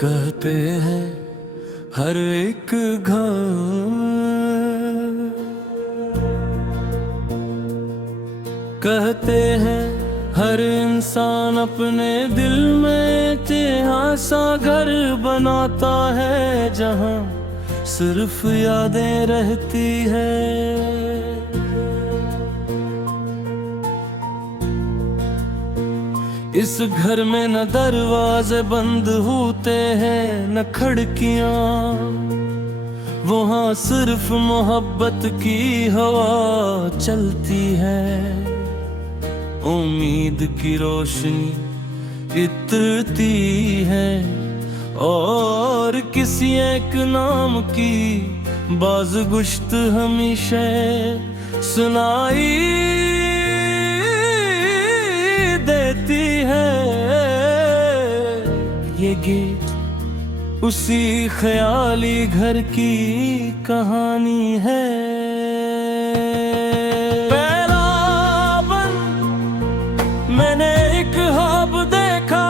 कहते हैं हर एक घर, कहते हैं हर इंसान अपने दिल में सा घर बनाता है, जहां सिर्फ यादें रहती है। इस घर में न दरवाजे बंद होते हैं न खिड़कियां, वहाँ सिर्फ मोहब्बत की हवा चलती है। उम्मीद की रोशनी इतरती है और किसी एक नाम की बाज़गुश्त हमेशा सुनाई देती है। ये गीत उसी ख्याली घर की कहानी है। पहला बंद मैंने एक ख्वाब देखा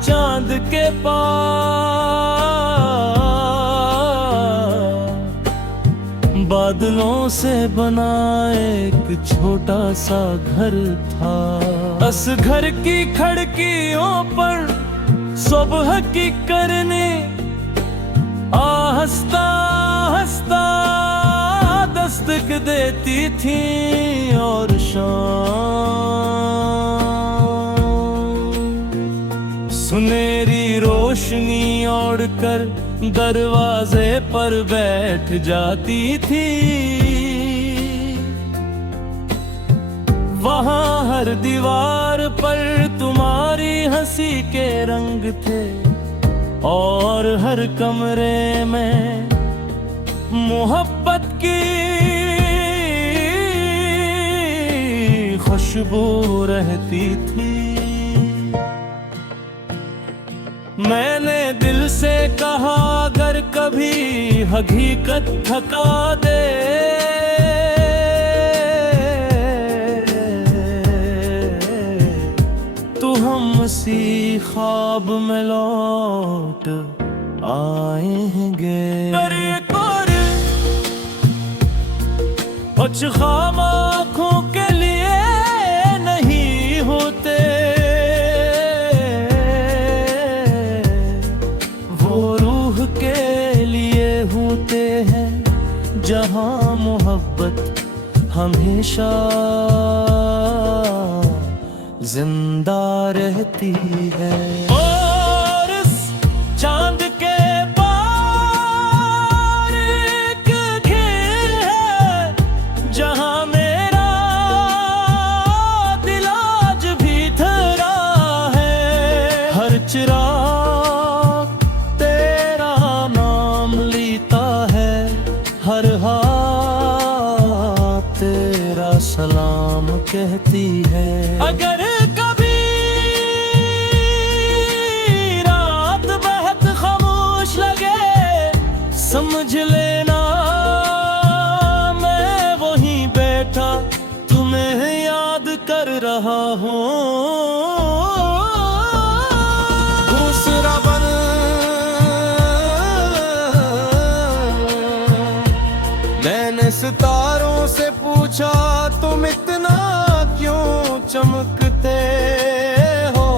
चांद के पार, बादलों से बना एक छोटा सा घर था। बस घर की खिड़कियों पर सुबह की करने आहिस्ता आहिस्ता दस्तक देती थी और शाम सुनहरी रोशनी ओढ़कर दरवाजे पर बैठ जाती थी। वहाँ हर दीवार पर तुम्हारी हंसी के रंग थे और हर कमरे में मोहब्बत की खुशबू रहती थी। मैंने दिल से कहा अगर कभी हकीकत थका दे तो हम उसी ख्वाब में लौट आएंगे। कुछ ख्वाब आँखों के लिए नहीं होते, वो रूह के लिए होते हैं, जहाँ मोहब्बत हमेशा जिंदा रहती है। और इस चांद के पार एक खेल है, जहाँ मेरा दिल आज भी ठहरा है। हर चिराग तेरा नाम लेता है, हर हाथ तेरा सलाम कहती है। अगर कभी रात बहुत खामोश लगे समझ लेना मैं वहीं बैठा तुम्हें याद कर रहा हूँ। दूसरा बन मैंने सितारों से पूछा तुम इतना क्यों चमकते हो।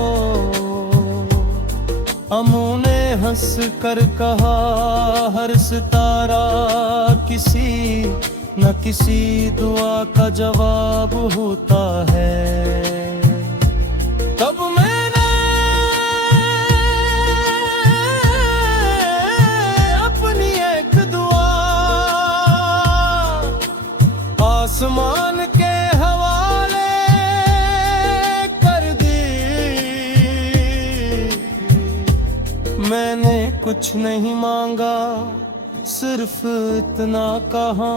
अमू ने हंस कर कहा हर सितारा किसी न किसी दुआ का जवाब होता है। तब मैंने अपनी एक दुआ आसमान के हवाले कर दी। मैंने कुछ नहीं मांगा, सिर्फ इतना कहा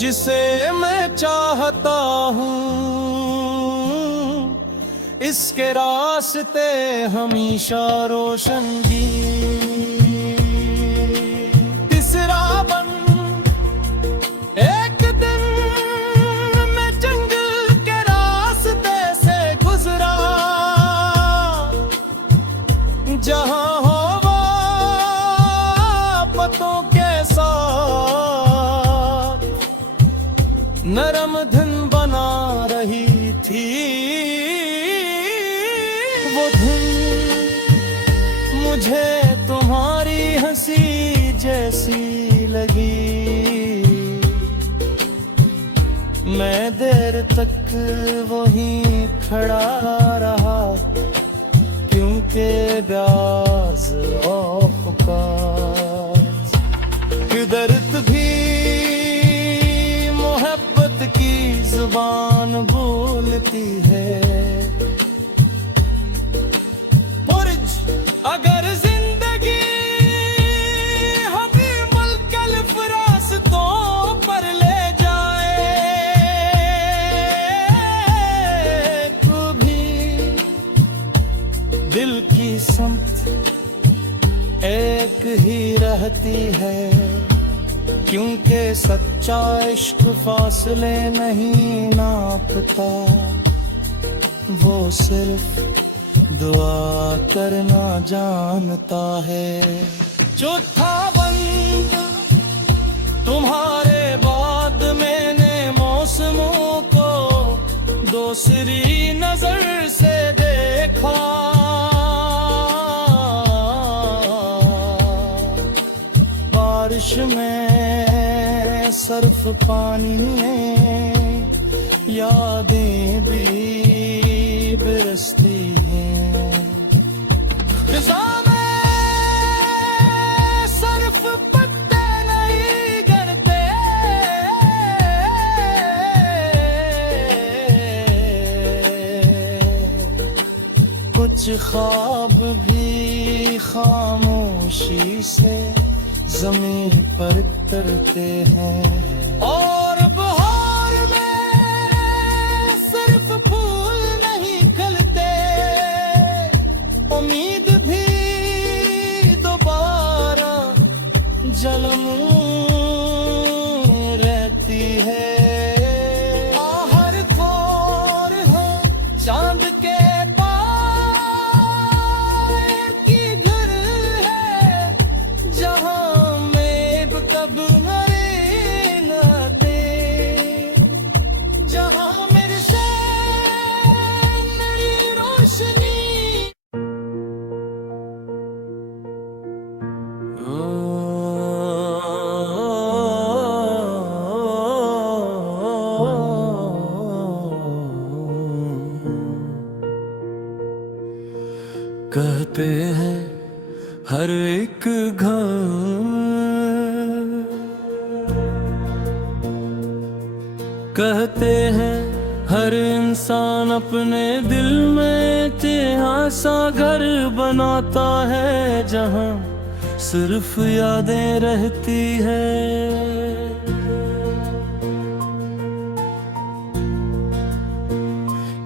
जिसे मैं चाहता हूँ इसके रास्ते हमेशा रोशन जी। तीसरा बन एक दिन मैं जंगल के रास्ते से गुजरा, जहां हो वो पतों के साथ नरम धुन बना रही थी। वो धुन मुझे तुम्हारी हंसी जैसी लगी। मैं देर तक वहीं खड़ा रहा, क्योंकि ब्याज औकात दर्द भी मोहब्बत की जुबान बोलती है। पुरज अगर जिंदगी हमें मुल्कल फरासतों पर ले जाए, कभी दिल की समत एक ही रहती है, क्योंकि सच्चा इश्क फासले नहीं नापता, वो सिर्फ दुआ करना जानता है। जो था बंद तुम्हारे बाद मैंने मौसमों को दूसरी नजर से देखा। बारिश में सर्फ पानी में यादें भी बरसती हैं। फिजा में सर्फ पत्ते नहीं गिरते, कुछ ख्वाब भी खामोशी से जमीन पर तरते हैं। और बहार में सिर्फ फूल नहीं खिलते, उम्मीद भी दोबारा जन्म रहती है। हर खोर हो चांद के पार की घर है, जहां कब मरे नाते, जहां मेरे से मेरी रोशनी। कहते हैं हर एक घर कहते हैं हर इंसान अपने दिल में इतिहासा घर बनाता है, जहां सिर्फ यादें रहती है।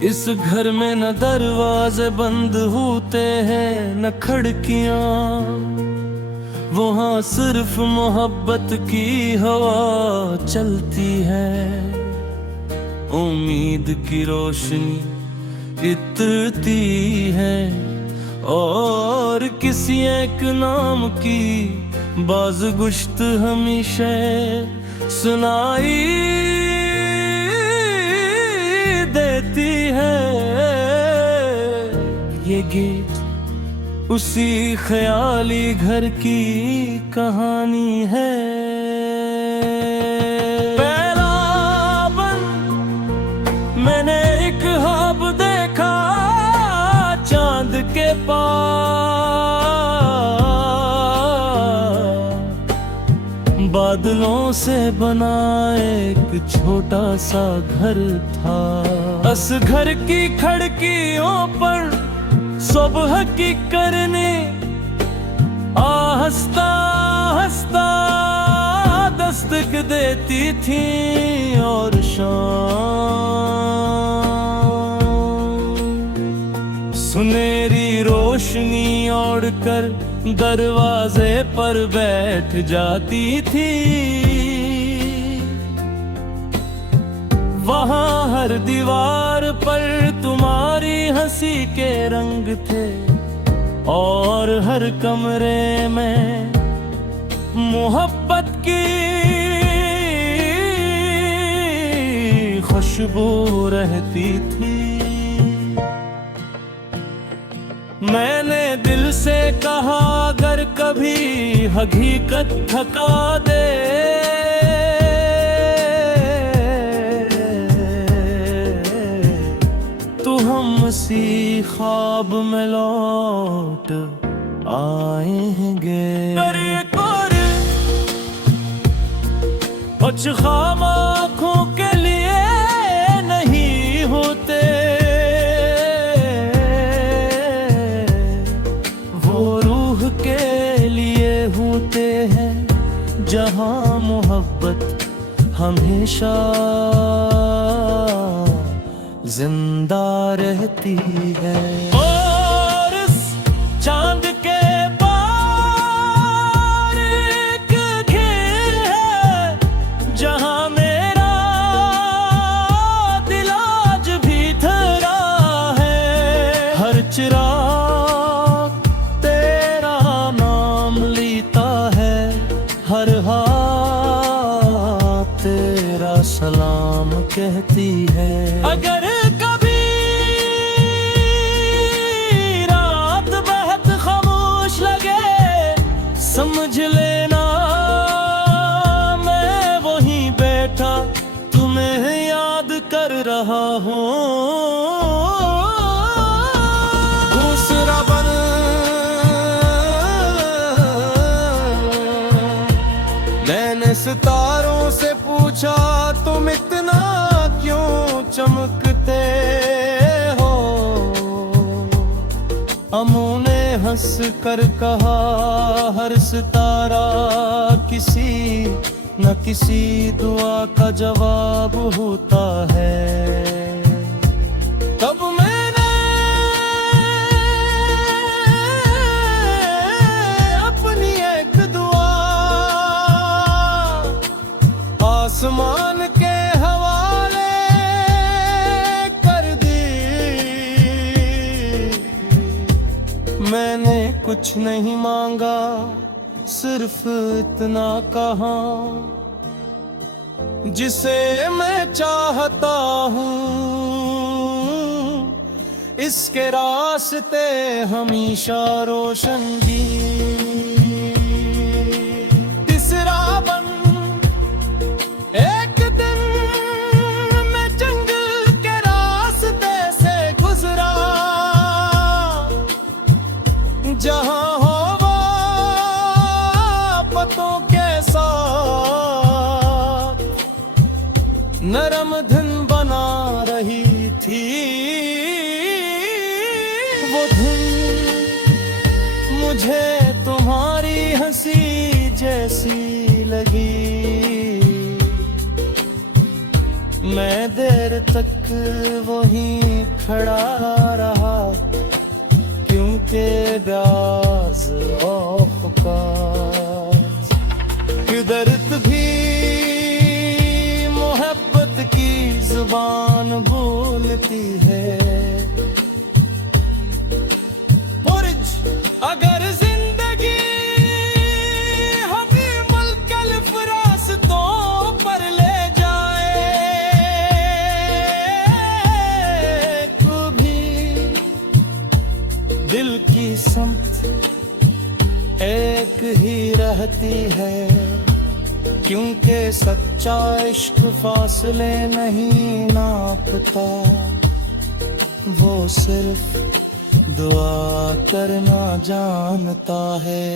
इस घर में न दरवाजे बंद होते हैं न खिड़कियां, वहाँ सिर्फ मोहब्बत की हवा चलती है। उम्मीद की रोशनी इतरती है और किसी एक नाम की बाज़गुश्त हमेशा सुनाई देती है। ये गीत उसी ख्याली घर की कहानी है। मैंने एक ख्वाब देखा चांद के पार, बादलों से बना एक छोटा सा घर था। उस घर की खिड़कियों पर सुबह की करने आहिस्ता आहिस्ता दस्तक देती थी, और शाम सुनहरी रोशनी ओढ़ कर दरवाजे पर बैठ जाती थी। वहाँ हर दीवार पर तुम्हारी हंसी के रंग थे, और हर कमरे में मोहब्बत की खुशबू रहती थी। मैंने दिल से कहा अगर कभी हकीकत थका दे तो हम उसी ख्वाब में लौट आएंगे। कुछ ख्वाब आँखों के लिए नहीं होते, वो रूह के लिए होते हैं, जहाँ मोहब्बत हमेशा जिंदा रहती है। और इस चांद के पार एक खेल है, जहाँ मेरा दिल आज भी धरा है। हर चिराग तेरा नाम लेता है, हर हाथ तेरा सलाम कहती है। अगर कभी रात बहुत खामोश लगे, समझ लेना मैं वहीं बैठा तुम्हें याद कर रहा हूँ। दूसरा बन मैंने सितारों से पूछा तुम इतना क्यों चमकते हो। अमू ने हंस कर कहा हर सितारा किसी न किसी दुआ का जवाब होता है। तब मैंने अपनी एक दुआ आसमान के हवाले कर दी। मैंने कुछ नहीं मांगा, सिर्फ इतना कहा जिसे मैं चाहता हूँ, इसके रास्ते हमेशा रोशन जी। तीसरा बन एक दिन मैं जंगल के रास्ते से गुजरा, जहाँ हवा पतों के साथ नरम धुन बना रही थी। वो धुन मुझे तुम्हारी हंसी जैसी लगी। मैं देर तक वहीं खड़ा रहा, क्योंकि ब्याज औकात दर्द भी मोहब्बत की जुबान बोलती है। बुर्ज अगर जिंदगी हमें मुल्कल्फ रास्तों पर ले जाए, कभी दिल की समत एक ही रहती है, क्योंकि सच्चा इश्क फासले नहीं नापता, वो सिर्फ दुआ करना जानता है।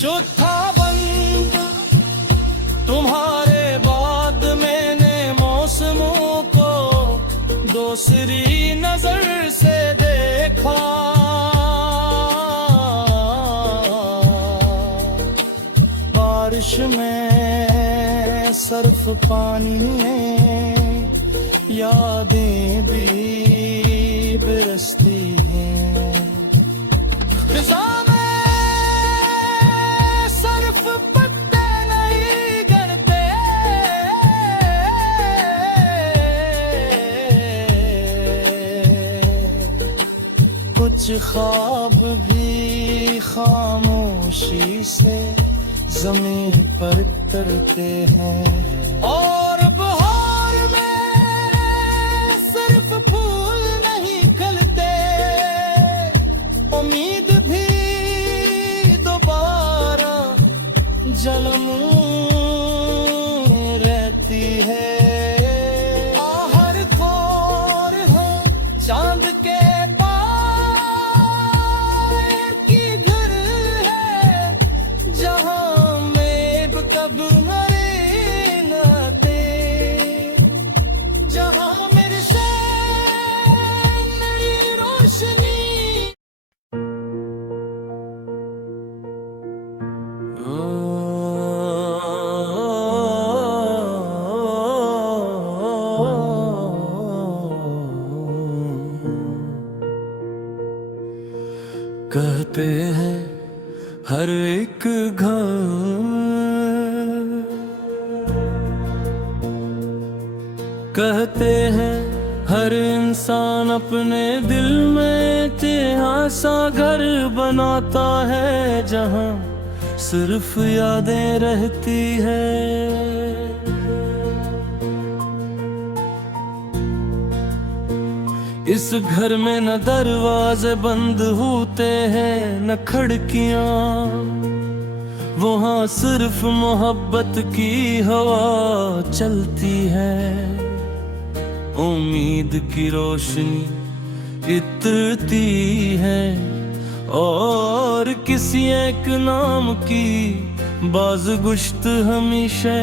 चौथा बंद तुम्हारे बाद मैंने मौसमों को दूसरी नजर से देखा। बारिश में सर्फ पानी में यादें भी बरसती हैं। फिजा में सर्फ पत्ते नहीं गिरते, कुछ कुछ ख्वाब भी खामोशी से जमीन पर तरते हैं। और बहार में सिर्फ फूल नहीं खिलते, उम्मीद भी दोबारा जन्म रहती है। आहर खोर है चांद के कब मरे नाते, जहां मेरे से नई रोशनी। कहते हैं हर एक घर, कहते हैं हर इंसान अपने दिल में इतिहासा घर बनाता है, जहां सिर्फ यादें रहती है। इस घर में न दरवाजे बंद होते हैं न खिड़कियां, वहाँ सिर्फ मोहब्बत की हवा चलती है। उम्मीद की रोशनी इतरती है और किसी एक नाम की बाज़गुश्त हमेशा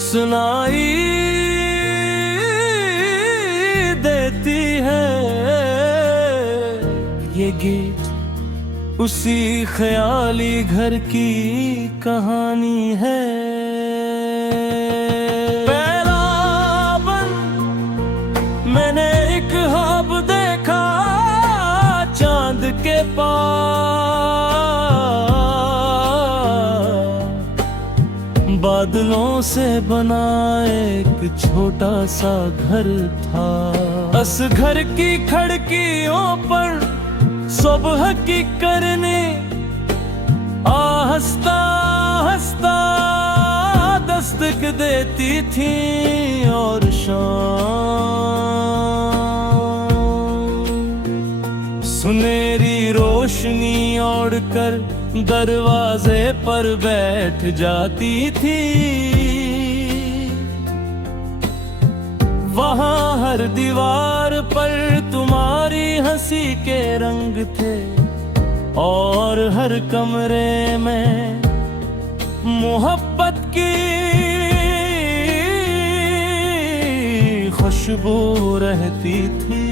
सुनाई देती है। ये गीत उसी ख्याली घर की कहानी है। मैंने एक ख्वाब देखा चांद के पार, बादलों से बना एक छोटा सा घर था। उस घर की खिड़कियों पर सुबह की करने आहिस्ता आहिस्ता दस्तक देती थी, और सुनहरी रोशनी ओढ़कर दरवाजे पर बैठ जाती थी। वहाँ हर दीवार पर तुम्हारी हंसी के रंग थे, और हर कमरे में मोहब्बत की खुशबू रहती थी।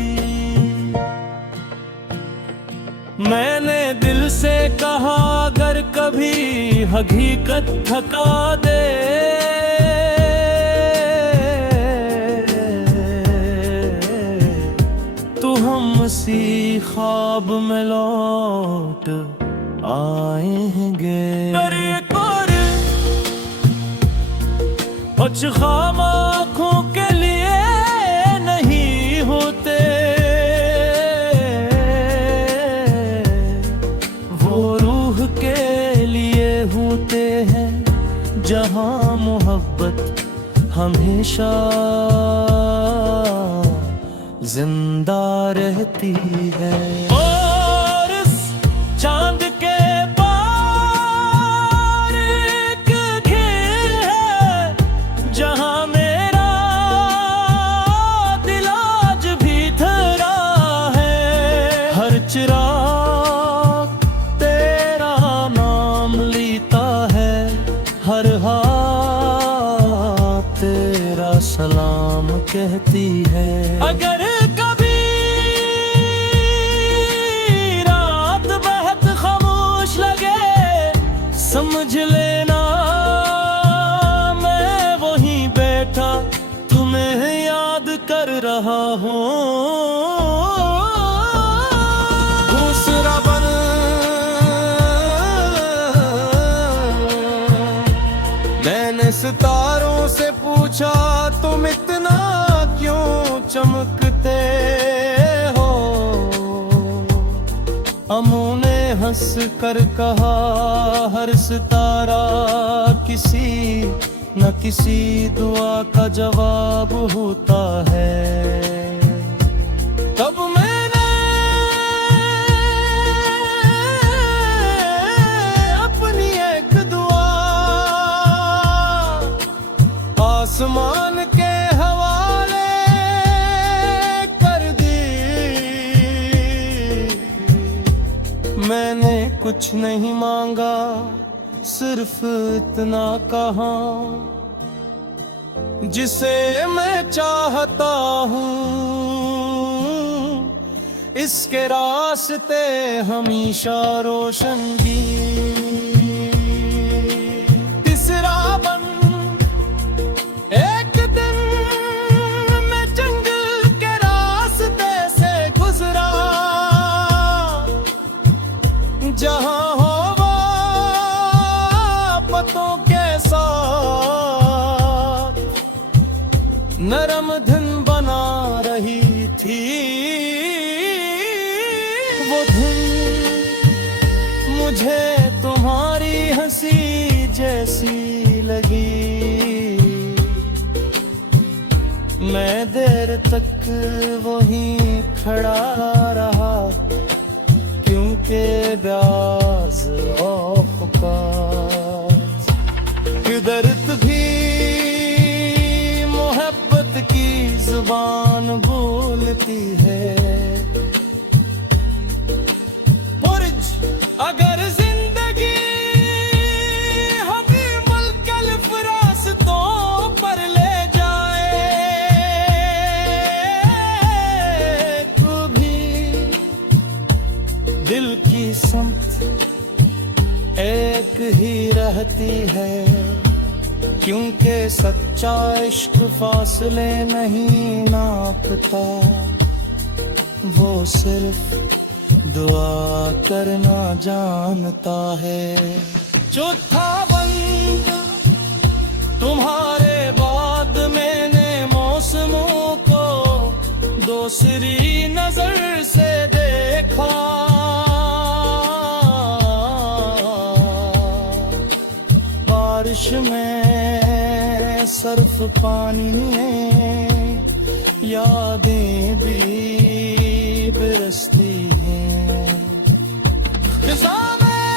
मैंने दिल से कहा अगर कभी हकीकत थका दे, तो हम उसी ख्वाब में लौट आएंगे। कुछ ख्वाब आँखों के लिए नहीं होते, वो रूह के लिए होते हैं, जहाँ मोहब्बत हमेशा जिंदा रहती है। और इस चांद के पार एक खेल है, जहाँ मेरा दिल आज भी धरा है। हर चिराग तेरा नाम लेता है, हर हाथ तेरा सलाम कहती है। अगर कभी रात बहुत खामोश लगे, समझ लेना मैं वहीं बैठा तुम्हें याद कर रहा हूँ। दूसरा बन मैंने सितारों से पूछा तुम इतना क्यों चमकते हो, अमू ने हंस कर कहा, हर सितारा किसी न किसी दुआ का जवाब होता है। तब मैंने अपनी एक दुआ आसमान के हवाले कर दी। मैंने कुछ नहीं मांगा, सिर्फ इतना कहा, जिसे मैं चाहता हूँ इसके रास्ते हमेशा रोशनगी। तीसरा बन एक दिन मैं जंगल के रास्ते से गुजरा, जहाँ हवा पतों के साथ नरम धुन बना रही थी। वो धुन मुझे तुम्हारी हंसी जैसी लगी। मैं देर तक वहीं खड़ा रहा, क्योंकि ब्याज औकात कुदरत भी मोहब्बत की जुबान बोलती है। पुरज अगर जिंदगी हमें मुल्कल रास्तों पर ले जाए, कभी दिल की समत एक ही रहती है, क्योंकि सच्चा इश्क फासले नहीं नापता, वो सिर्फ दुआ करना जानता है। चौथा बंद तुम्हारे बाद मैंने मौसमों को दूसरी नजर से देखा। बारिश में सर्फ पानी में यादें भी बरसती हैं। फिजा में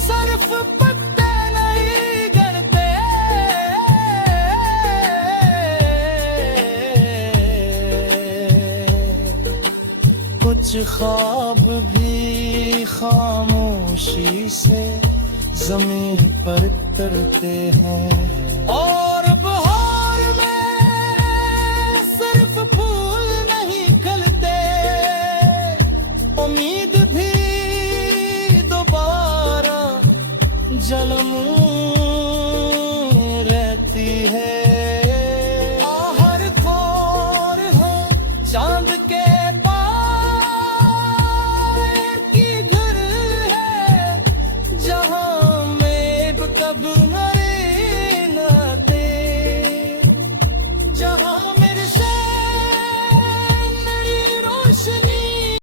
सर्फ पत्ते नहीं गिरते, कुछ ख्वाब भी खामोशी से जमीन पर तरते हैं। और बहार में सिर्फ फूल नहीं खिलते, उम्मीद भी दोबारा जन्म